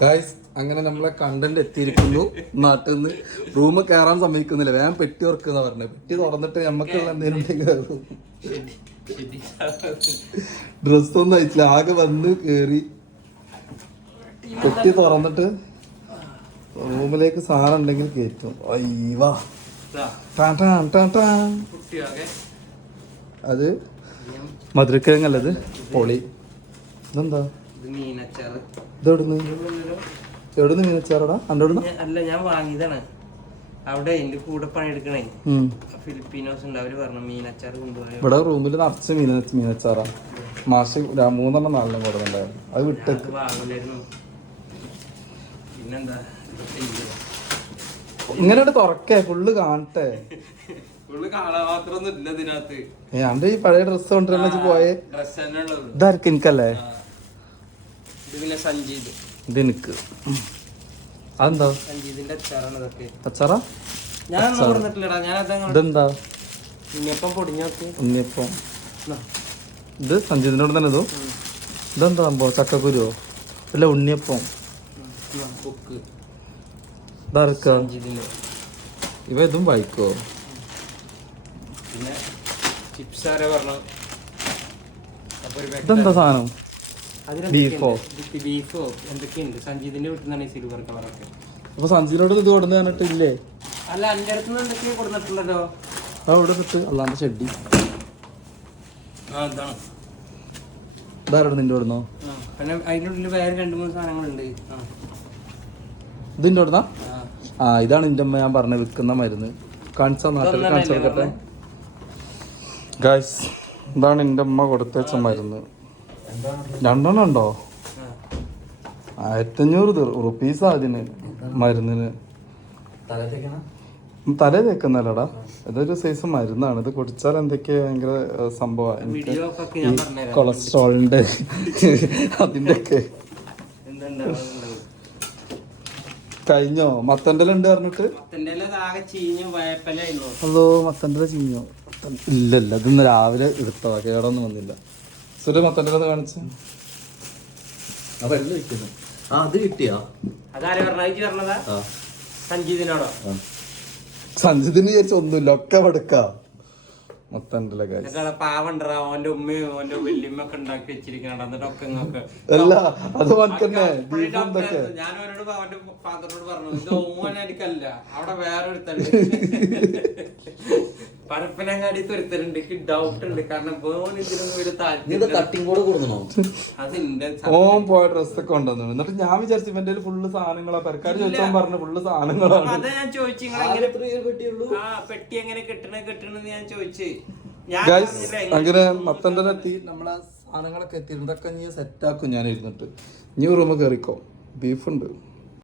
Guys അങ്ങനെ നമ്മളെ content എത്തിയിരിക്കുന്നു. നാട്ടിൽ നിന്ന് റൂം കയറാൻ സമ്മതിക്കുന്നില്ല. വേഗം പെട്ടി തുറക്കുന്ന പറഞ്ഞത്. പെട്ടി തുറന്നിട്ട് നമ്മക്കുള്ള എന്തെങ്കിലും ഉണ്ടെങ്കിൽ ഡ്രസ്സൊന്നും അയച്ചില്ല. ആകെ വന്ന് കേറി പെട്ടി തുറന്നിട്ട് റൂമിലേക്ക് സാധനം ഉണ്ടെങ്കിൽ കയറ്റും. അയ്യവാ അത് മധുരക്കിഴങ്ങല്ലത് പൊളി. ഇതെന്താ ഇതെവിടുന്ന് എവിടുന്ന് മീനച്ചാറോടാ? അല്ല, ഞാൻ വാങ്ങിയതാണ്. അവിടെ എന്റെ കൂടെ പണിയെടുക്കണേ ഫിലിപ്പീനോസ് ഉണ്ട്. അവര് പറഞ്ഞു മീനച്ചാർ കൊണ്ടുപോയി. ഇവിടെ റൂമിൽ നിറച്ച് മീനച്ചാറാ. മാഷ് 3-4 കൊടുക്കുന്നുണ്ടായിരുന്നു. അത് വിട്ടേക്ക് വാങ്ങില്ലായിരുന്നു. പിന്നെന്താ ഇങ്ങനെ തുറക്കേ ഫുള്ള് കാണട്ടെ. കാണാമാത്രൊന്നും ഇല്ല ഇതിനകത്ത്. എന്റെ ഈ പഴയ ഡ്രസ്സ് കൊണ്ടുവരുന്ന പോയെ ഇതായിരിക്കും എനിക്കല്ലേ? പിന്നെ സഞ്ജീത് ഇത് എനിക്ക് അതെന്താ സഞ്ജീതിന്റെ അച്ചാറാണ് ഇതൊക്കെ. അച്ചാറാ? ഞാൻ പറഞ്ഞിട്ടില്ലടാ. ഇതെന്താ? ഉണ്ണിയപ്പം പൊടിഞ്ഞോക്ക്. ഉണ്ണിയപ്പം. ഇത് സഞ്ജീതിനോട് തന്നെ ഇതോ? ഇതെന്താ സംഭവം? ചക്കക്കുരുവോ? അല്ല ഉണ്ണിയപ്പം. ഇതാർക്കാ? ഇവ ഇതും വായിക്കോ? പിന്നെ ചിപ്സ് ആരാ പറഞ്ഞു? ഇതെന്താ സാധനം? ബീഫോ എന്തൊക്കെയുണ്ട്? സഞ്ജീതിന്റെ വീട്ടിൽ നിന്നാണ് ഈ സിൽവർ കളറൊക്കെ. അപ്പൊ സഞ്ജീനോട് ഇത് കൊടുന്ന് പറഞ്ഞിട്ടില്ലേ? അല്ല, അന്റെ അടുത്ത് എന്തൊക്കെയാ കൊടുത്തിട്ടുള്ളല്ലോ. അവിടെ കിട്ട് അല്ലാണ്ട് ചെടി ഇതാരോട് നിന്റെ ഓടുന്നോ? പിന്നെ അതിൻ്റെ ഉള്ളിൽ വേറെ 2-3 സാധനങ്ങളുണ്ട്. ഇതിന്റെ ഓടുന്ന ഇതാണ് എന്റെ അമ്മ ഞാൻ പറഞ്ഞ വിൽക്കുന്ന മരുന്ന്. കാണിച്ചാ നാട്ടിൽ കാണിച്ചു കൊടുക്കട്ടെ ഗായ്സ്. ഇതാണ് എന്റെ അമ്മ കൊടുത്തച്ച മരുന്ന്. 2 ഉണ്ടോ? 1500 റുപ്പീസാ അതിന് മരുന്നിന്. തല തേക്കുന്നല്ലടാ, ഇതൊരു സൈസ് മരുന്നാണ്. ഇത് കുടിച്ചാൽ എന്തൊക്കെയാ ഭയങ്കര സംഭവം. എനിക്ക് കൊളസ്ട്രോളിന്റെ അതിന്റെ ഒക്കെ കഴിഞ്ഞോ? മത്തൻ്റെ ഉണ്ട് പറഞ്ഞിട്ട് അതോ മത്തൻ്റെ ചീഞ്ഞോ? ഇല്ലല്ല, ഇതൊന്ന് രാവിലെ എടുത്തതാ, കേടൊന്നും വന്നില്ല. സുര മത്തൻ്റെ കാണിച്ചു. അത് കിട്ടിയാ? സഞ്ജിതിന് വിചാരിച്ച ഒന്നുമില്ല, ഒക്കെ എടുക്ക മത്തൻ്റെ പാവണ്ടറാ. ഓന്റെ ഉമ്മയും ഓന്റെ വല്യമ്മൊക്കെ ഉണ്ടാക്കി വെച്ചിരിക്കണൊക്കെ. അല്ല അത് മനക്കന്നെ എന്തൊക്കെ ഞാൻ അവനോട് അവന്റെ ഫാദറിനോട് പറഞ്ഞു, ഇത് ഓമനടിക്കല്ല, അവിടെ വേറൊരുത്തണ്ട് പരപ്പനങ്ങാടി ഒരുത്തരുണ്ട്. എനിക്ക് ഡൗട്ട് ഉണ്ട്, കാരണം ഓൻ പോയ ഡ്രസ്സൊക്കെ കൊണ്ടുവന്നു. എന്നിട്ട് ഞാൻ വിചാരിച്ചു ഇവന്റെ ഫുള്ള് സാധനങ്ങളാ. പെരക്കാര് ചോദിച്ചാൽ പറഞ്ഞു ഫുള്ള് സാധനങ്ങളാണ്. അതാ ഞാൻ ചോദിച്ചു, പെട്ടി എങ്ങനെ കെട്ടണെന്ന് ഞാൻ ചോദിച്ചു. അങ്ങനെ മത്തൻ്റെ എത്തി നമ്മളെ സാധനങ്ങളൊക്കെ എത്തിയിരുന്നു. ഇതൊക്കെ നീ സെറ്റാക്കും. ഞാൻ ഇരുന്നിട്ട് നീ റൂമ് കയറിക്കോ. ബീഫുണ്ട്.